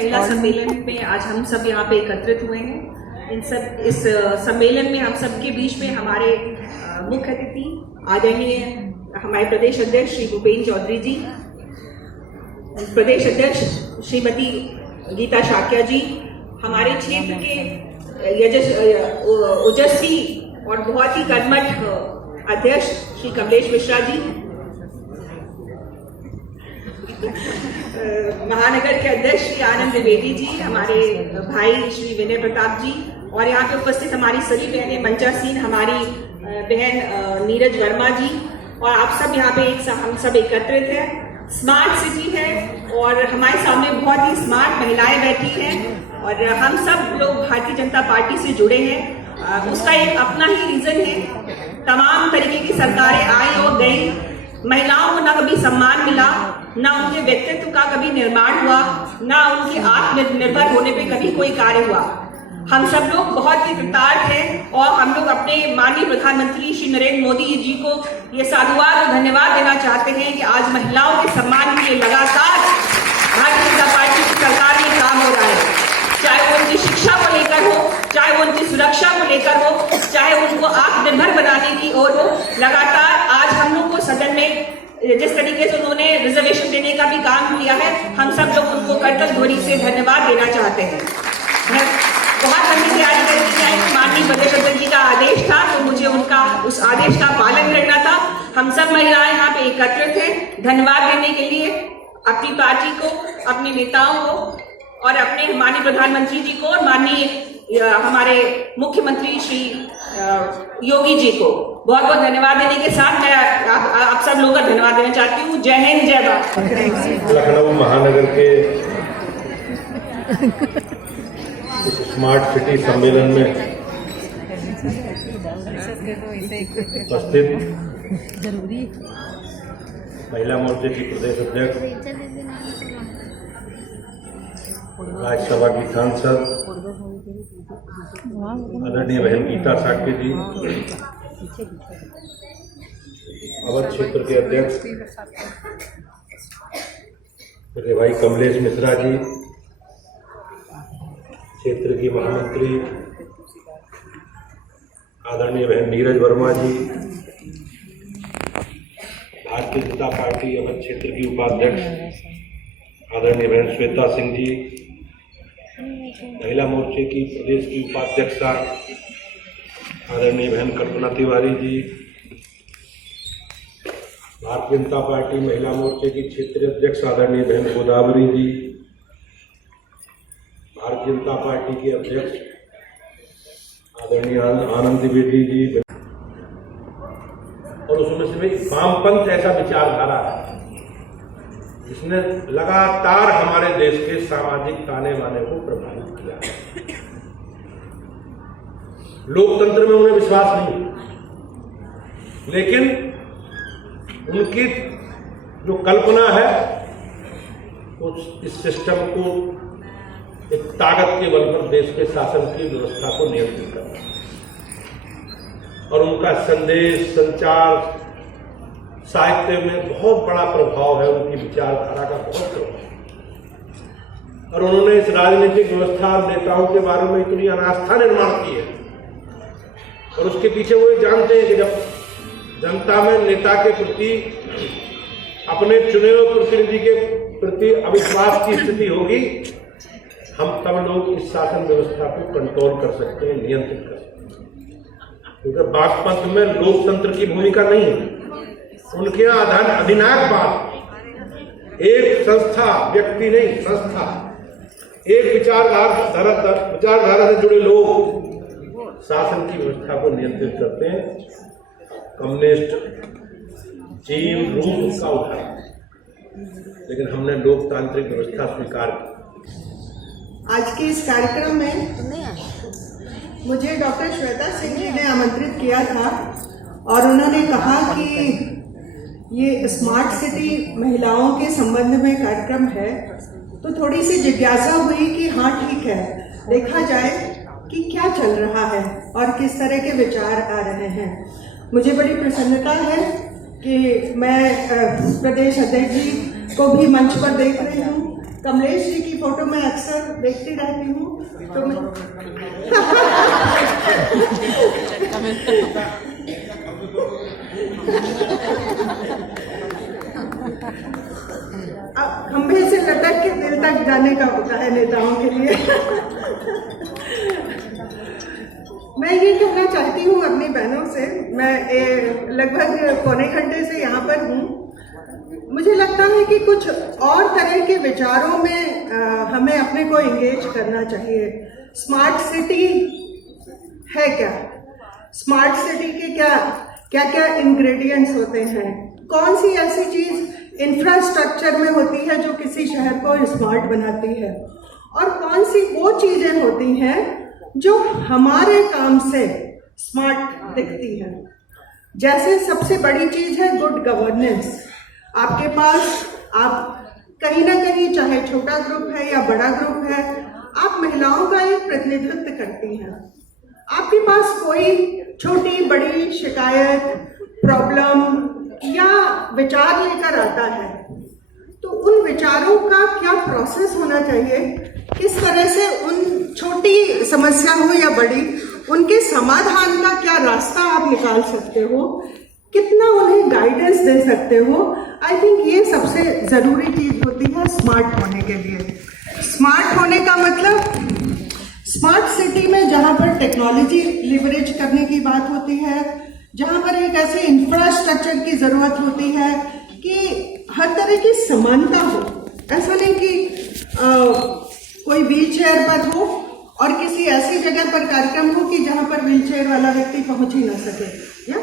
महिला सम्मेलन में आज हम सब यहाँ पे एकत्रित हुए हैं। इस सम्मेलन में हम सबके बीच में हमारे मुख्य अतिथि आदरणीय हमारे प्रदेश अध्यक्ष श्री भूपेन्द्र चौधरी जी, प्रदेश अध्यक्ष श्रीमती गीता शाक्या जी, हमारे क्षेत्र के ओजस्वी और बहुत ही कर्मठ अध्यक्ष श्री कमलेश मिश्रा जी, महानगर के अध्यक्ष श्री आनंद द्विवेदी जी, हमारे भाई श्री विनय प्रताप जी, और यहाँ पे उपस्थित हमारी सभी बहनें, मंचासीन हमारी बहन नीरज वर्मा जी, और आप सब यहाँ पे हम सब एकत्रित हैं। स्मार्ट सिटी है और हमारे सामने बहुत ही स्मार्ट महिलाएं बैठी हैं और हम सब लोग भारतीय जनता पार्टी से जुड़े हैं। उसका एक अपना ही रीजन है। तमाम तरीके की सरकारें आई और गई, महिलाओं को ना कभी सम्मान मिला, ना उनके व्यक्तित्व का कभी निर्माण हुआ, ना उनके आत्मनिर्भर होने पे कभी कोई कार्य हुआ। हम सब लोग बहुत ही कृतार्थ हैं और हम लोग अपने माननीय प्रधानमंत्री श्री नरेंद्र मोदी जी को ये साधुवाद और धन्यवाद देना चाहते हैं कि आज महिलाओं के सम्मान के लिए लगातार भारतीय जनता पार्टी की सरकार में काम हो रहा है। चाहे वो उनकी शिक्षा को लेकर हो, चाहे वो उनकी सुरक्षा को लेकर हो, चाहे उनको आत्मनिर्भर बनाने की ओर हो, लगातार आज हम लोग को सदन में जिस तरीके से उन्होंने रिजर्वेशन देने का भी काम किया है, हम सब लोग उनको करतल ध्वनि से धन्यवाद देना चाहते हैं। बहुत लंबी तैयारी करनी चाहिए। माननीय प्रदेश अध्यक्ष जी का आदेश था तो मुझे उनका उस आदेश का पालन करना था। हम सब महिलाएं यहाँ पे एकत्रित हैं धन्यवाद देने के लिए अपनी पार्टी को, अपने नेताओं को और अपने माननीय प्रधानमंत्री जी को और माननीय हमारे मुख्यमंत्री श्री योगी जी को बहुत बहुत धन्यवाद देने के साथ मैं आप सब लोगों का धन्यवाद देना चाहती हूँ। जय हिंद, जय भारत। लखनऊ महानगर के स्मार्ट सिटी सम्मेलन में उपस्थित महिला मोर्चे की प्रदेश अध्यक्ष, राज्यसभा की सांसद आदरणीय बहन गीता शाक्य जी, अवध क्षेत्र के अध्यक्ष मेरे भाई कमलेश मिश्रा जी, क्षेत्र की महामंत्री आदरणीय बहन नीरज वर्मा जी, भारतीय जनता पार्टी अवध क्षेत्र की उपाध्यक्ष आदरणीय बहन श्वेता सिंह जी, महिला मोर्चे की प्रदेश की उपाध्यक्षा आदरणीय बहन कल्पना तिवारी जी, भारतीय जनता पार्टी महिला मोर्चे की क्षेत्रीय अध्यक्ष आदरणीय बहन गोदावरी जी, भारतीय जनता पार्टी के अध्यक्ष आदरणीय आनंद द्विवेदी जी, और उसमें से भी वामपंथ ऐसा विचारधारा है जिसने लगातार हमारे देश के सामाजिक ताने बाने को प्रभावित किया है। लोकतंत्र में उन्हें विश्वास नहीं, लेकिन उनकी जो कल्पना है उस इस सिस्टम को एक ताकत के बल पर देश के शासन की व्यवस्था को नियंत्रित करना, और उनका संदेश संचार साहित्य में बहुत बड़ा प्रभाव है, उनकी विचारधारा का बहुत प्रभाव, और उन्होंने इस राजनीतिक व्यवस्था और नेताओं के बारे में इतनी अनास्था निर्माण की है, और उसके पीछे वो ये जानते हैं कि जब जनता में नेता के प्रति, अपने चुने हुए प्रतिनिधि के प्रति अविश्वास की स्थिति होगी, हम तब लोग इस शासन व्यवस्था को कंट्रोल कर सकते हैं, नियंत्रित कर सकते हैं, क्योंकि वामपंथ में लोकतंत्र की भूमिका नहीं है। उनके यहाँ अधिनायक बात एक संस्था, व्यक्ति नहीं संस्था, एक विचारधारा से जुड़े लोग शासन की व्यवस्था को नियंत्रित करते हैं। कम्युनिस्ट जीव रूप उसका उठाया, लेकिन हमने लोकतांत्रिक व्यवस्था स्वीकार की। आज के इस कार्यक्रम में मुझे डॉक्टर श्वेता सिंह जी ने आमंत्रित किया था और उन्होंने कहा कि ये स्मार्ट सिटी महिलाओं के संबंध में कार्यक्रम है, तो थोड़ी सी जिज्ञासा हुई कि हाँ ठीक है, देखा जाए कि क्या चल रहा है और किस तरह के विचार आ रहे हैं। मुझे बड़ी प्रसन्नता है कि मैं प्रदेश अध्यक्ष जी को भी मंच पर देख रही हूँ, कमलेश जी की फोटो मैं अक्सर देखती रहती हूँ, तो मैं अब खंभे से लटक के दिल तक जाने का होता है नेताओं के लिए। मैं ये कहना चाहती हूँ अपनी बहनों से, मैं लगभग पौने घंटे से यहाँ पर हूँ। मुझे लगता है कि कुछ और तरह के विचारों में हमें अपने को एंगेज करना चाहिए। स्मार्ट सिटी है क्या? स्मार्ट सिटी के क्या क्या इंग्रेडिएंट्स होते हैं? कौन सी ऐसी चीज इंफ्रास्ट्रक्चर में होती है जो किसी शहर को स्मार्ट बनाती है, और कौन सी वो चीजें होती हैं जो हमारे काम से स्मार्ट दिखती हैं? जैसे सबसे बड़ी चीज है गुड गवर्नेंस। आपके पास, आप कहीं ना कहीं, चाहे छोटा ग्रुप है या बड़ा ग्रुप है, आप महिलाओं का एक प्रतिनिधित्व करती हैं। आपके पास कोई छोटी बड़ी शिकायत, प्रॉब्लम या विचार लेकर आता है, तो उन विचारों का क्या प्रोसेस होना चाहिए, किस तरह से उन छोटी समस्या हो या बड़ी, उनके समाधान का क्या रास्ता आप निकाल सकते हो, कितना उन्हें गाइडेंस दे सकते हो। आई थिंक ये सबसे जरूरी चीज होती है स्मार्ट होने के लिए। स्मार्ट होने का मतलब स्मार्ट सिटी में जहां पर टेक्नोलॉजी लिवरेज करने की बात होती है, जहां पर एक ऐसे इंफ्रास्ट्रक्चर की जरूरत होती है कि हर तरह की समानता हो। ऐसा नहीं कि कोई व्हील चेयर पर हो और किसी ऐसी जगह पर कार्यक्रम हो कि जहां पर व्हील चेयर वाला व्यक्ति पहुंच ही ना सके, या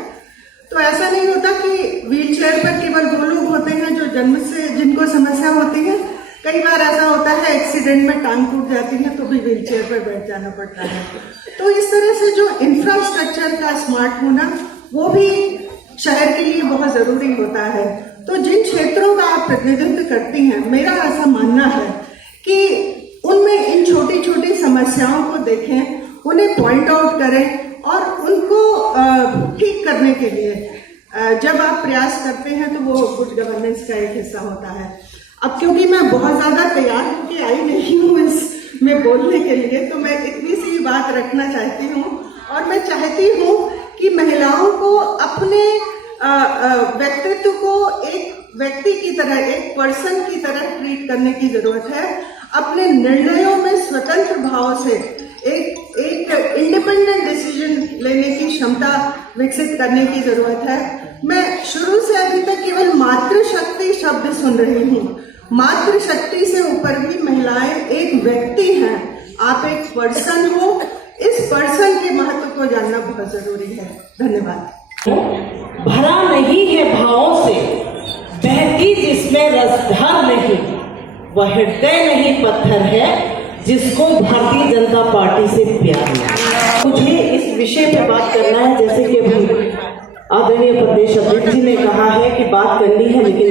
तो ऐसा नहीं होता कि व्हील चेयर पर केवल वो लोग होते हैं जो जन्म से जिनको समस्या होती है। कई बार ऐसा होता है एक्सीडेंट में टांग टूट जाती है तो भी व्हील चेयर पर बैठ जाना पड़ता है। तो इस तरह से जो इंफ्रास्ट्रक्चर का स्मार्ट होना, वो भी शहर के लिए बहुत जरूरी होता है। तो जिन क्षेत्रों का आप प्रतिनिधित्व करती हैं, मेरा ऐसा मानना है कि उनमें इन छोटी छोटी समस्याओं को देखें, उन्हें पॉइंट आउट करें और उनको ठीक करने के लिए जब आप प्रयास करते हैं तो वो गुड गवर्नेंस का एक हिस्सा होता है। अब क्योंकि मैं बहुत ज्यादा तैयार होकर आई नहीं हूँ इसमें बोलने के लिए, तो मैं इतनी सी बात रखना चाहती हूँ, और मैं चाहती हूँ कि महिलाओं को अपने व्यक्तित्व को एक व्यक्ति की तरह, एक पर्सन की तरह ट्रीट करने की जरूरत है। अपने निर्णयों में स्वतंत्र भाव से एक इंडिपेंडेंट डिसीजन लेने की क्षमता विकसित करने की जरूरत है। मैं शुरू से अभी तक केवल मातृशक्ति शब्द सुन रही हूँ। मातृशक्ति से ऊपर भी महिलाएं एक व्यक्ति हैं, आप एक पर्सन हो। इस पर्सन के महत्व को जानना बहुत जरूरी है। धन्यवाद। भरा नहीं है भावों से, बहती जिसमें रसधार नहीं, वह हृदय नहीं पत्थर है जिसको भारतीय जनता पार्टी से प्यार है। मुझे इस विषय पे बात करना है, जैसे कि अभी आदरणीय प्रदेश अध्यक्ष जी ने कहा है कि बात करनी है, लेकिन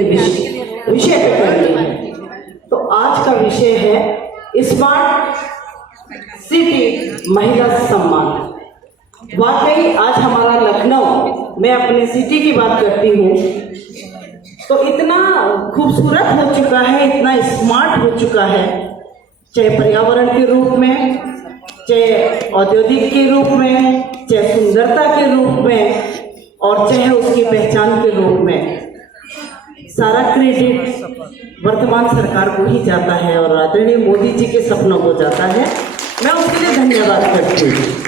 विषय पे करनी है। तो आज का विषय है स्मार्ट सिटी महिला सम्मान। वाकई आज हमारा लखनऊ, मैं अपने सिटी की बात करती हूँ, तो इतना खूबसूरत हो चुका है, इतना स्मार्ट हो चुका है, चाहे पर्यावरण के रूप में, चाहे औद्योगिक के रूप में, चाहे सुंदरता के रूप में, और चाहे उसकी पहचान के रूप में। सारा क्रेडिट वर्तमान सरकार को ही जाता है और आदरणीय मोदी जी के सपनों को जाता है। मैं उसके लिए धन्यवाद करती हूँ।